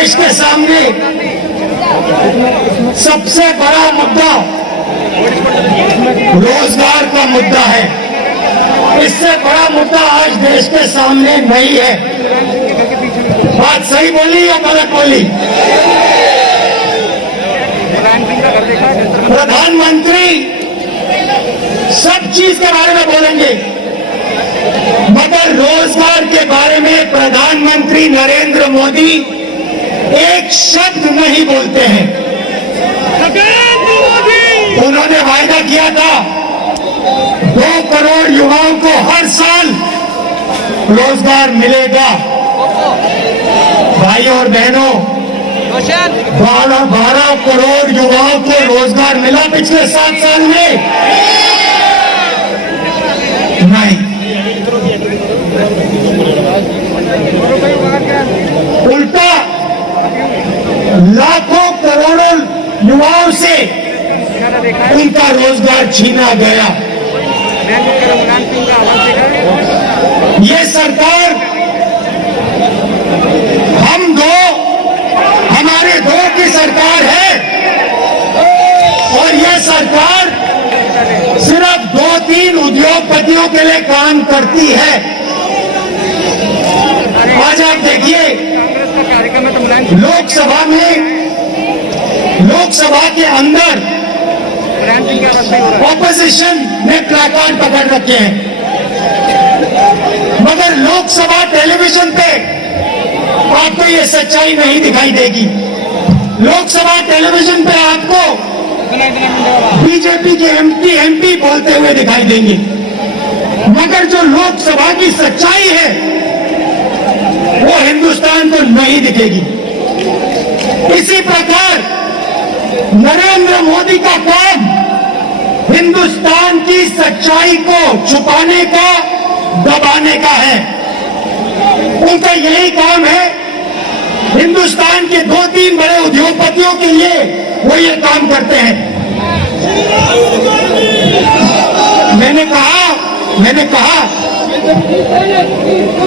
देश के सामने सबसे बड़ा मुद्दा रोजगार का मुद्दा है। इससे बड़ा मुद्दा आज देश के सामने नहीं है। बात सही बोली या गलत बोली? प्रधानमंत्री सब चीज के बारे में बोलेंगे, मगर रोजगार के बारे में प्रधानमंत्री नरेंद्र मोदी एक शब्द नहीं बोलते हैं। उन्होंने वायदा किया था 2 करोड़ युवाओं को हर साल रोजगार मिलेगा। भाई और बहनों, 12 करोड़ युवाओं को रोजगार मिला पिछले 7 साल में? नहीं। उल्टा लाखों करोड़ों युवाओं से उनका रोजगार छीना गया। ये सरकार हमारे दो की सरकार है, और ये सरकार सिर्फ 2-3 उद्योगपतियों के लिए काम करती है। आज आप देखिए, लोकसभा के अंदर ऑपोजिशन ने प्लेकार्ड पकड़ रखे हैं, मगर लोकसभा टेलीविजन पे आपको ये सच्चाई नहीं दिखाई देगी। लोकसभा टेलीविजन पे आपको बीजेपी के एमपी बोलते हुए दिखाई देंगे, मगर जो लोकसभा की सच्चाई है वो हिंदुस्तान को नहीं दिखेगी। इसी प्रकार नरेंद्र मोदी का काम हिंदुस्तान की सच्चाई को छुपाने का, दबाने का है। उनका यही काम है। हिंदुस्तान के 2-3 बड़े उद्योगपतियों के लिए वो ये काम करते हैं। मैंने कहा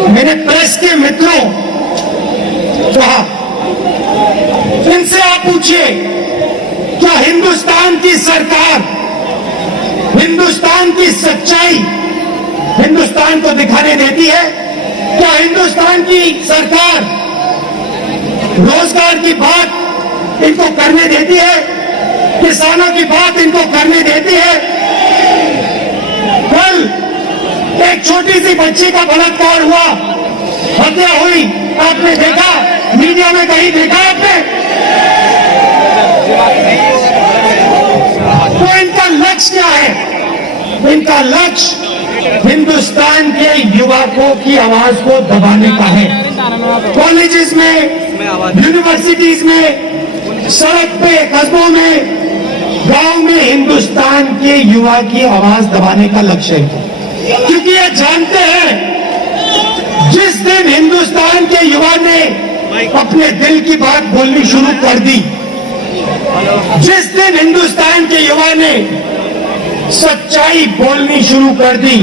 मेरे प्रेस के मित्रों, इनसे आप पूछिए, क्या हिंदुस्तान की सरकार हिंदुस्तान की सच्चाई हिंदुस्तान को दिखाने देती है? क्या हिंदुस्तान की सरकार रोजगार की बात इनको करने देती है? किसानों की बात इनको करने देती है? कल एक छोटी सी बच्ची का बलात्कार हुआ, हत्या हुई, आपने देखा? मीडिया में कहीं देखा आपने? तो इनका लक्ष्य क्या है? इनका लक्ष्य हिंदुस्तान के युवकों की आवाज को दबाने का है। कॉलेजेस में, यूनिवर्सिटीज में, सड़क पे, कस्बों में, गांव में हिंदुस्तान के युवा की आवाज दबाने का लक्ष्य है। क्योंकि ये जानते हैं, जिस दिन हिंदुस्तान के युवा ने अपने दिल की बात बोलनी शुरू कर दी, जिस दिन हिंदुस्तान के युवा ने सच्चाई बोलनी शुरू कर दी,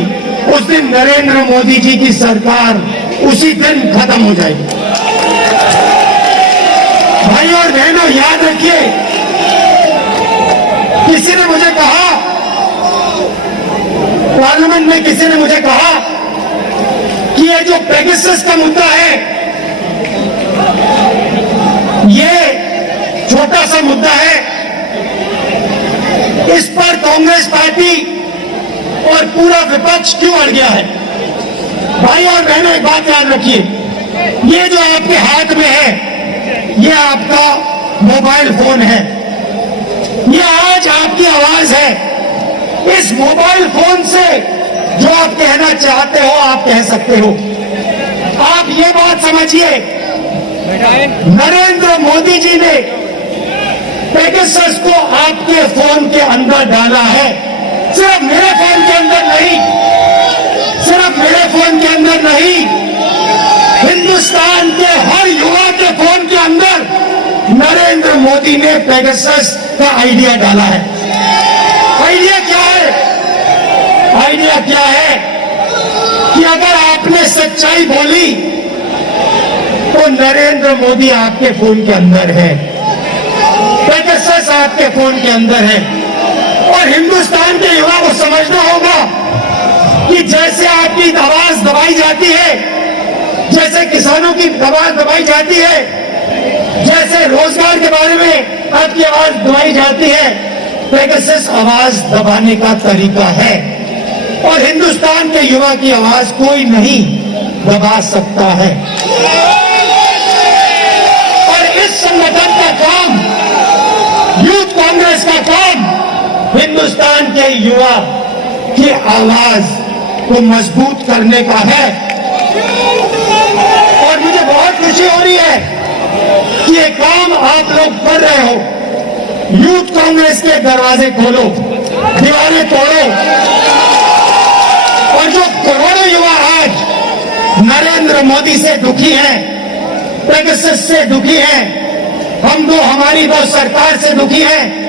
उस दिन नरेंद्र मोदी जी की सरकार उसी दिन खत्म हो जाएगी। भाई और बहनों, याद रखिए, किसी ने मुझे कहा, पार्लियामेंट में किसी ने मुझे कहा कि ये जो पेगासस का मुद्दा है, ये छोटा सा मुद्दा है, इस पर कांग्रेस पार्टी और पूरा विपक्ष क्यों अड़ गया है? भाई और बहनों, एक बात याद रखिए, ये जो आपके हाथ में है, ये आपका मोबाइल फोन है, ये आज आपकी आवाज है। इस मोबाइल फोन से जो आप कहना चाहते हो, आप कह सकते हो। आप ये बात समझिए, नरेंद्र मोदी जी ने पेगासस को आपके फोन के अंदर डाला है। सिर्फ मेरे फोन के अंदर नहीं, सिर्फ मेरे फोन के अंदर नहीं, हिंदुस्तान के हर युवा के फोन के अंदर नरेंद्र मोदी ने पेगासस का आइडिया डाला है। आइडिया क्या है? आइडिया क्या है कि अगर आपने सच्चाई बोली तो तो नरेंद्र मोदी आपके फोन के अंदर है, पेगासस आपके फोन के अंदर है। और हिंदुस्तान के युवा को समझना होगा कि जैसे आपकी आवाज दबाई जाती है, जैसे किसानों की आवाज दबाई जाती है, जैसे रोजगार के बारे में आपकी आवाज दबाई जाती है, पेगासस आवाज दबाने का तरीका है और हिंदुस्तान के युवा की आवाज कोई नहीं दबा सकता है। और इस संगठन का काम, यूथ कांग्रेस का काम, हिंदुस्तान के युवा की आवाज को मजबूत करने का है। और मुझे बहुत खुशी हो रही है कि ये काम आप लोग कर रहे हो। यूथ कांग्रेस के दरवाजे खोलो, दीवारें तोड़ो और जो करोड़ों युवा आज नरेंद्र मोदी से दुखी हैं, पेगासस से दुखी हैं, हम दो हमारी दो सरकार से दुखी हैं,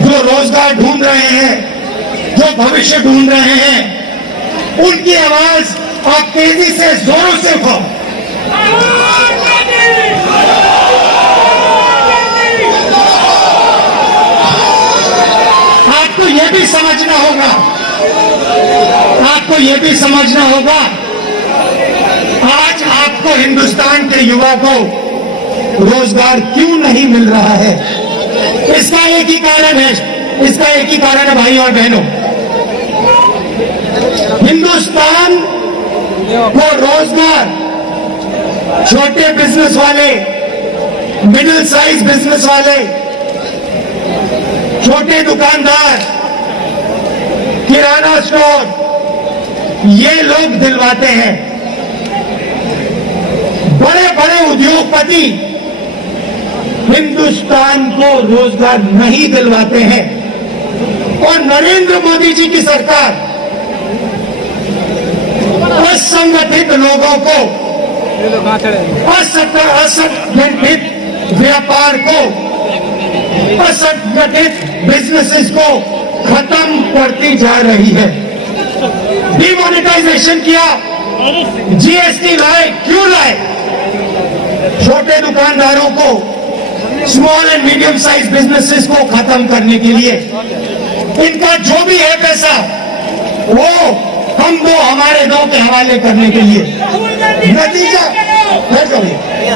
जो रोजगार ढूंढ रहे हैं, जो भविष्य ढूंढ रहे हैं, उनकी आवाज आप तेजी से जोरों से उठाओ। आपको यह भी समझना होगा, आपको यह भी समझना होगा, आज आपको हिंदुस्तान के युवा को रोजगार क्यों नहीं मिल रहा है। इसका एक ही कारण है, इसका एक ही कारण है भाई और बहनों, हिंदुस्तान को रोजगार छोटे बिजनेस वाले, मिडिल साइज बिजनेस वाले, छोटे दुकानदार, किराना स्टोर, ये लोग दिलवाते हैं। बड़े बड़े उद्योगपति हिंदुस्तान को रोजगार नहीं दिलवाते हैं। और नरेंद्र मोदी जी की सरकार असंगठित लोगों को, असंगठित व्यापार को, असंगठित बिजनेसेस को खत्म करती जा रही है। डिमोनेटाइजेशन किया, जीएसटी लाए, क्यों लाए? छोटे दुकानदारों को, small and medium size businesses को खत्म करने के लिए। इनका जो भी है पैसा वो हम दो हमारे दो के हवाले करने के लिए।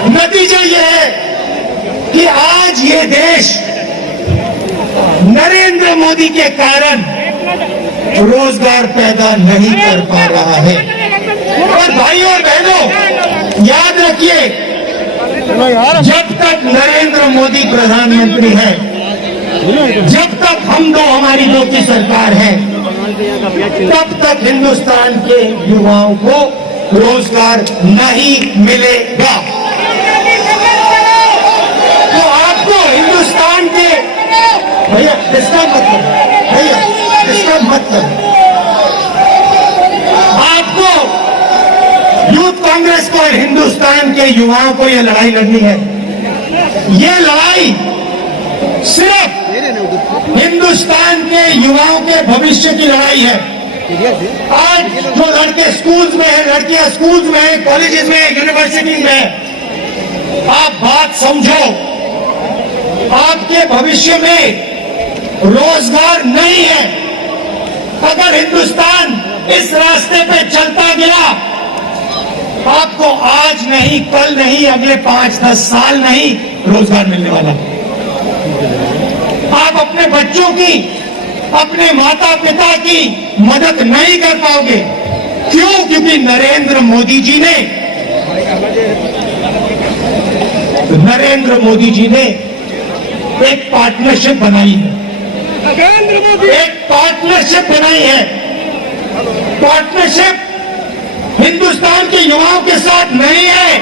नतीजा ये है कि आज ये देश नरेंद्र मोदी के कारण रोजगार पैदा नहीं कर पा रहा है। और भाई और बहनों याद रखिए, जब तक नरेंद्र मोदी प्रधानमंत्री है, जब तक हम दो हमारी दो की सरकार है, तब तक हिंदुस्तान के युवाओं को रोजगार नहीं मिलेगा। तो आपको हिंदुस्तान के, भैया इसका मतलब, भैया इसका मतलब, आपको यूथ कांग्रेस को और हिंदुस्तान के युवाओं को यह लड़ाई लड़नी है। ये लड़ाई सिर्फ हिंदुस्तान के युवाओं के भविष्य की लड़ाई है। आज जो लड़के स्कूल्स में हैं, लड़कियां स्कूल्स में हैं, कॉलेजेस में हैं, यूनिवर्सिटी में हैं, आप बात समझो। आपके भविष्य में रोजगार नहीं है। अगर हिंदुस्तान इस रास्ते पे चलता गया, आपको आज नहीं, कल नहीं, अगले 5-10 साल नहीं रोजगार मिलने वाला। आप अपने बच्चों की, अपने माता पिता की मदद नहीं कर पाओगे। क्यों? क्योंकि नरेंद्र मोदी जी ने एक पार्टनरशिप बनाई है, एक पार्टनरशिप बनाई है। पार्टनरशिप हिंदुस्तान के युवाओं के साथ नहीं है,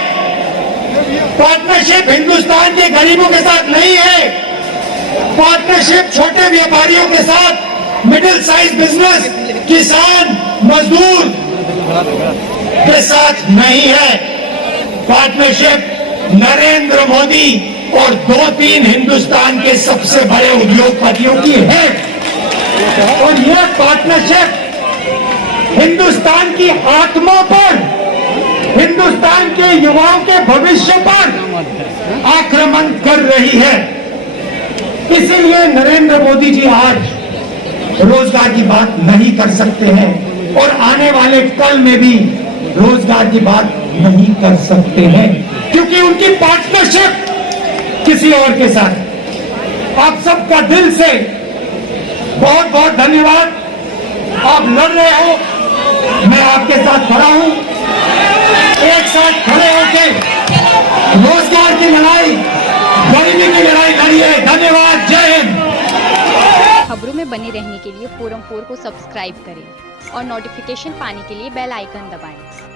पार्टनरशिप हिंदुस्तान के गरीबों के साथ नहीं है, पार्टनरशिप छोटे व्यापारियों के साथ, मिडिल साइज बिजनेस, किसान, मजदूर के साथ नहीं है। पार्टनरशिप नरेंद्र मोदी और 2-3 हिंदुस्तान के सबसे बड़े उद्योगपतियों की है। और यह पार्टनरशिप हिंदुस्तान की आत्मा पर हिंदुस्तान के युवाओं के भविष्य पर आक्रमण कर रही है। इसीलिए नरेंद्र मोदी जी आज रोजगार की बात नहीं कर सकते हैं और आने वाले कल में भी रोजगार की बात नहीं कर सकते हैं, क्योंकि उनकी पार्टनरशिप किसी और के साथ। आप सबका दिल से बहुत बहुत धन्यवाद। आप लड़ रहे हो, मैं आपके साथ खड़ा हूं। एक साथ खड़े होकर रोजगार की लड़ाई, गरीबी की लड़ाई लड़िए। धन्यवाद। जय हिंद। खबरों में बने रहने के लिए फोरम 4 को सब्सक्राइब करें और नोटिफिकेशन पाने के लिए बेल आइकन दबाएं।